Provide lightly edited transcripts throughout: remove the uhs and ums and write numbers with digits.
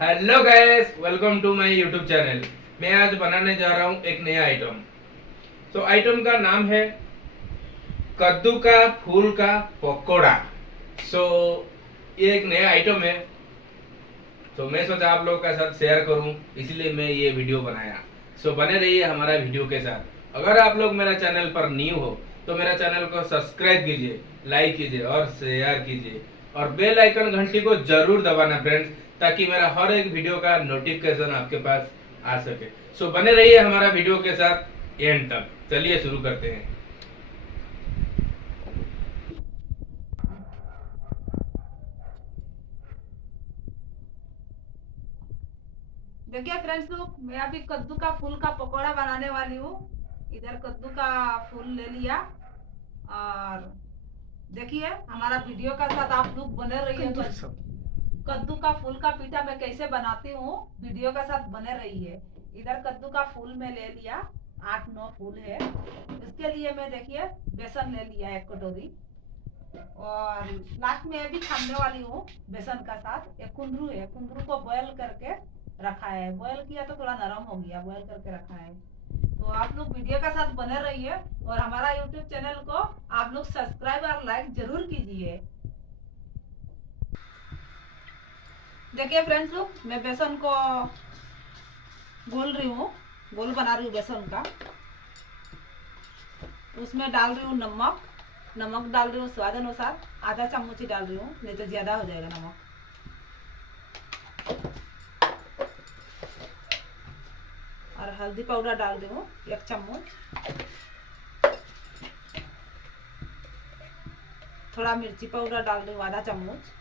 Hello guys, welcome to my YouTube channel. मैं आज बनाने जा रहा हूँ एक नया आइटम। तो आइटम का नाम है कद्दू का फूल का पकोड़ा। सो ये एक नया आइटम है, तो मैं सोचा आप लोगों के साथ शेयर करूं, इसलिए मैं ये वीडियो बनाया। सो बने रहिए हमारा वीडियो के साथ। अगर आप लोग मेरा चैनल पर न्यू हो तो मेरा चैनल को सब्सक्राइब कीजिए, लाइक कीजिए और शेयर कीजिए, और बेल आइकन घंटी को जरूर दबाना फ्रेंड्स, ताकि मेरा हर एक वीडियो का नोटिफिकेशन आपके पास आ सके। सो बने रहिए हमारा वीडियो के साथ एंड तक। चलिए शुरू करते हैं। देखिए फ्रेंड्स लोग, मैं अभी कद्दू का फूल का पकौड़ा बनाने वाली हूँ। इधर कद्दू का फूल ले लिया और देखिए हमारा वीडियो का साथ आप लोग बने रहिए। कद्दू का फूल का पीठा मैं कैसे बनाती हूँ, वीडियो का साथ बने रहिए। इधर कद्दू का फूल में ले लिया, 8-9 फूल है। इसके लिए मैं देखिए बेसन ले लिया 1 कटोरी, और लास्ट में ये भी छानने वाली हूँ बेसन का साथ। एक कुंदरू है, कुंदरू को बॉयल करके रखा है। बॉयल किया तो थोड़ा नरम हो गया, बॉयल करके रखा है। तो आप लोग वीडियो का साथ बने रहिए और हमारा यूट्यूब चैनल को आप लोग सब्सक्राइब और लाइक जरूर कीजिए। देखिए फ्रेंड्स लोग, मैं बेसन को घोल रही हूँ, घोल बना रही हूँ बेसन का। उसमें डाल रही हूँ नमक। नमक डाल रही हूँ स्वाद अनुसार, आधा चम्मच ही डाल रही हूँ, नहीं तो ज्यादा हो जाएगा नमक। और हल्दी पाउडर डाल रही हूँ 1 चम्मच। थोड़ा मिर्ची पाउडर डाल रही हूँ आधा चम्मच।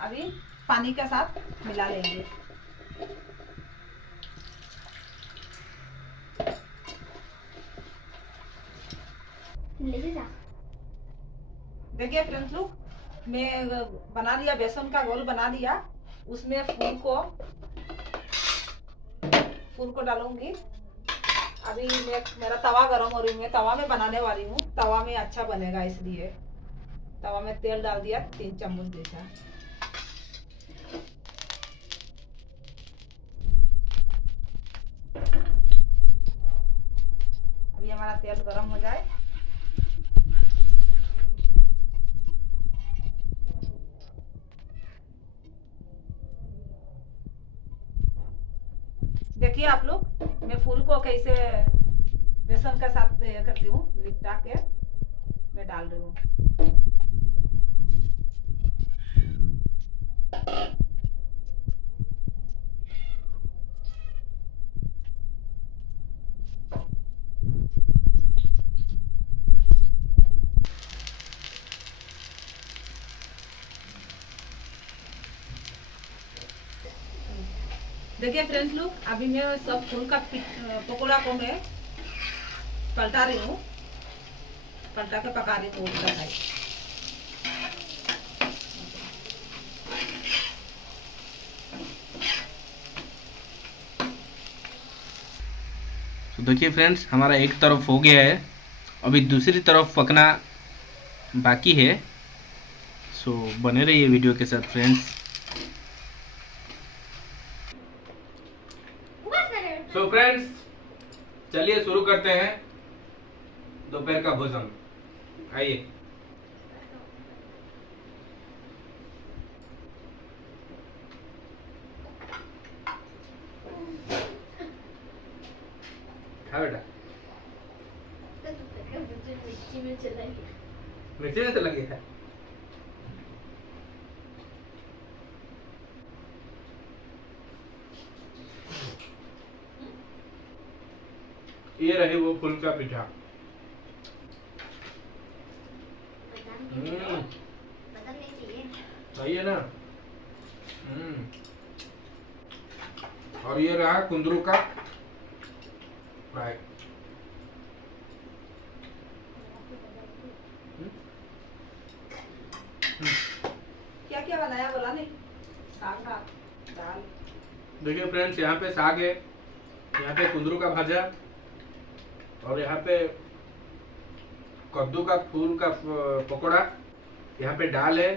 अभी पानी के साथ मिला लेंगे। देखिए फ्रेंड्स लोग, मैं बना लिया, बेसन का घोल बना लिया। उसमें फूल को डालूंगी। अभी मेरा तवा गरम हो रही है, मैं तवा में बनाने वाली हूँ। तवा में अच्छा बनेगा, इसलिए तवा में तेल डाल दिया 3 चम्मच जैसा। अभी हमारा तेल गरम हो जाए, देखिए आप लोग मैं फूल को कैसे बेसन के साथ करती हूँ, लिपटा के मैं डाल रही हूँ। देखिए फ्रेंड्स लोग, अभी मैं सब फूल का पकौड़ा को मैं पलटा रही हूँ, पलटा के पका रही हूँ उल्टा साइड। तो देखिए फ्रेंड्स, हमारा एक तरफ हो गया है, अभी दूसरी तरफ पकना बाकी है। सो बने रहिए वीडियो के साथ फ्रेंड्स। सो फ्रेंड्स, चलिए शुरू करते हैं दोपहर का भोजन। आइए। खा बेटा। मिर्ची में चला गया है। ये रहे वो फूल का पीठा। सही है ना। और ये रहा कुंदरू का फ्राई। क्या क्या बनाया बोला नहीं? साग दाल। देखिए फ्रेंड्स, यहाँ पे साग है, यहाँ पे कुंदरू का भाजा, और यहाँ पे कद्दू का फूल का पकोड़ा, यहाँ पे दाल है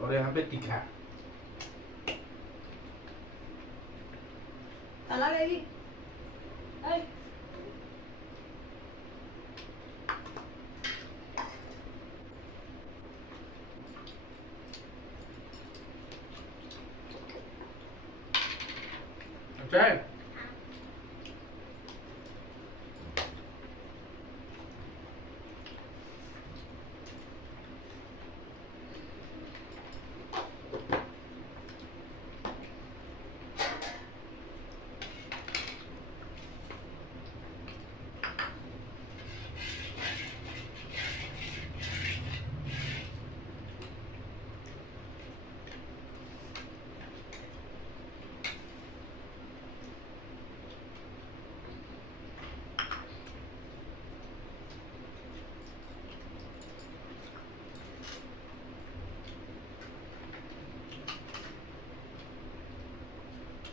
और यहाँ पे तीखा। चला लेगी। ऐ, अच्छा है।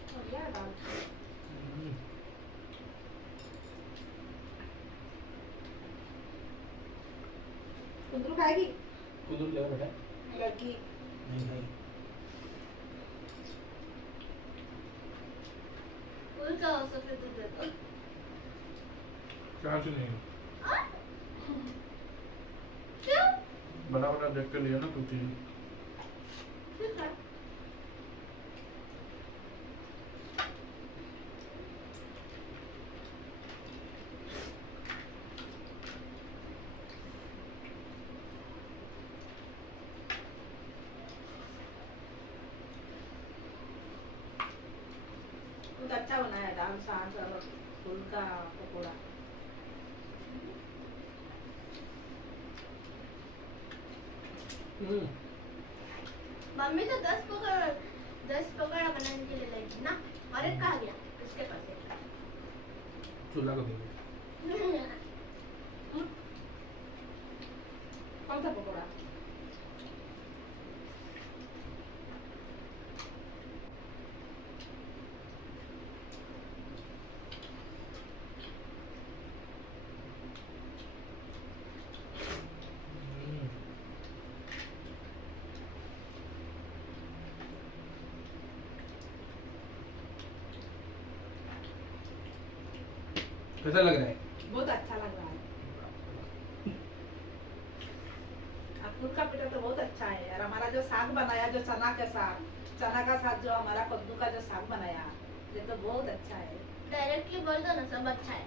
बढ़िया है दाल। कुंदरू खाएगी? कुदूर क्या बेटा? लड़की नहीं नहीं। उनका औसत पे तो दे दो। चांस ही नहीं। क्यों? बड़ा बड़ा देख के लिया ना कुछ चीज। ठीक है। बहुत अच्छा बनाया दाल साग और फूल का पकौड़ा। मम्मी तो 10 पकौड़ा बनाने के लिए लगी ना, और एक कहाँ गया? उसके पास एक। चूल्हा को देंगे। कौन सा पकौड़ा? कैसा लग रहा है? बहुत अच्छा लग रहा है। और फूल का पीठा तो बहुत अच्छा है। और हमारा जो साग बनाया, जो चना का साग जो हमारा कद्दू का जो साग बनाया, ये तो बहुत अच्छा है। डायरेक्टली बोल दो ना, सब अच्छा है।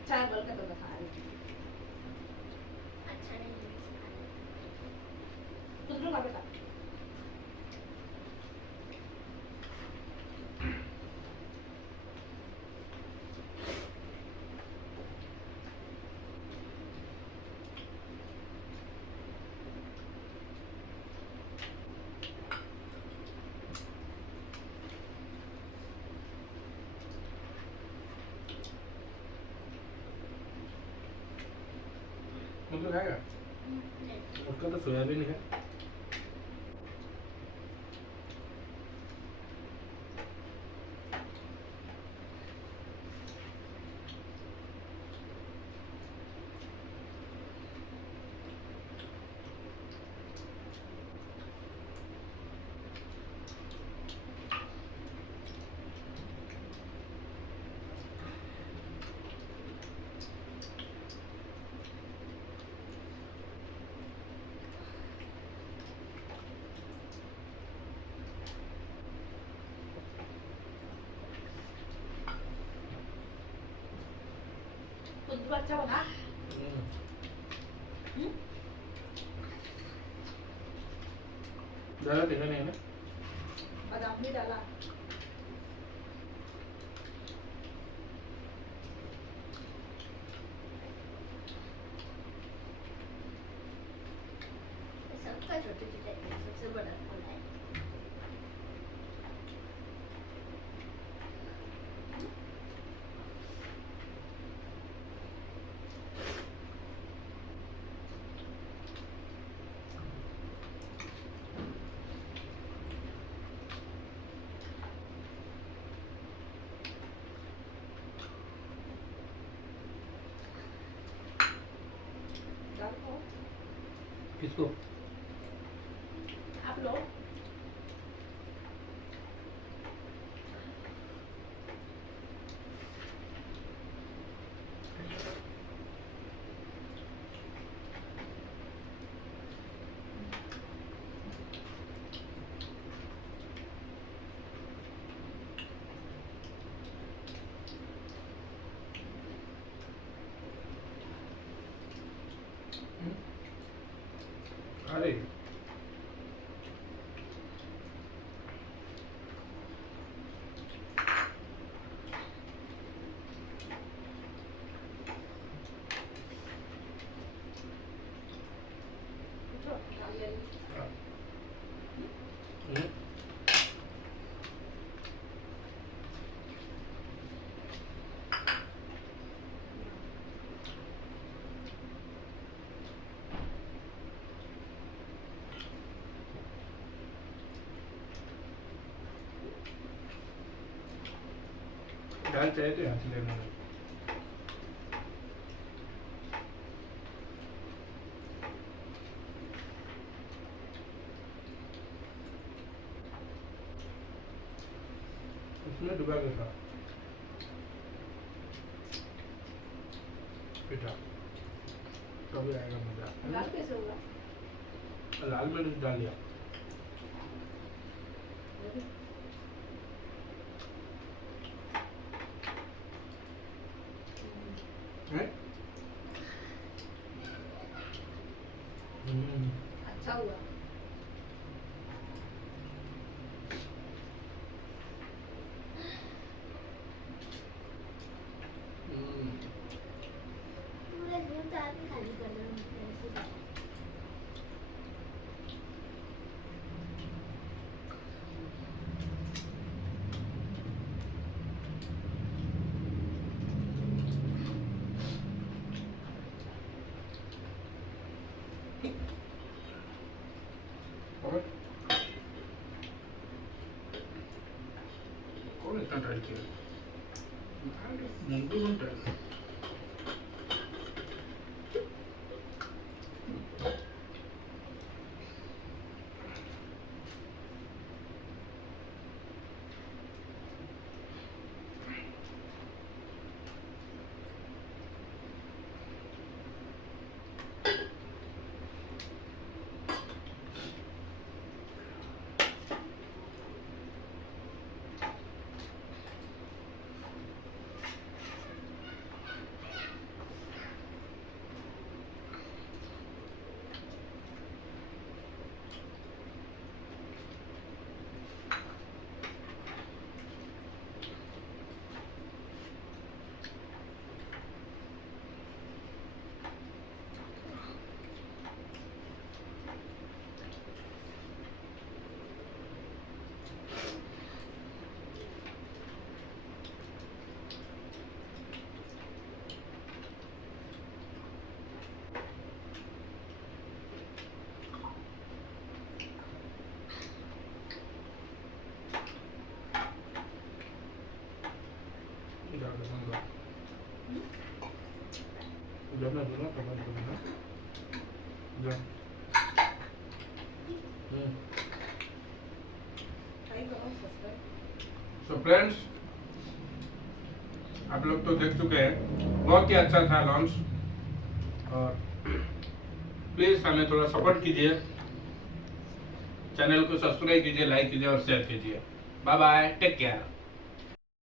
अच्छा है बोल के तो बता रही हूँ। अच्छा नहीं है। कुंदरू का बेटा मतलब खाएगा? नहीं। उसका तो सोयाबीन है। कुंदरू अच्छा बना। ज़्यादा तीखा नहीं है ना? बादाम भी डाला। सबका छोटे छोटे सबसे बड़ा फल है। किसको? आप लोग अरे दाल चाहिए तो यहाँ से लेना है। उसमें डुबा के खा पिठा, तभी आएगा मजा। दाल कैसे होगा? लाल मिर्च डाल दिया। हैं? अच्छा हुआ। पूरा दिन तो आके खाली कर रहे हैं। और कौन इतना ट्राई किया? मुंडू कौन ट्राई? जब मैं दूंगा कमेंट करूंगा। सो फ्रेंड्स, आप लोग तो देख चुके हैं, बहुत ही अच्छा था लॉन्च। और प्लीज हमें थोड़ा सपोर्ट कीजिए, चैनल को सब्सक्राइब कीजिए, लाइक कीजिए और शेयर कीजिए। Bye bye, take care.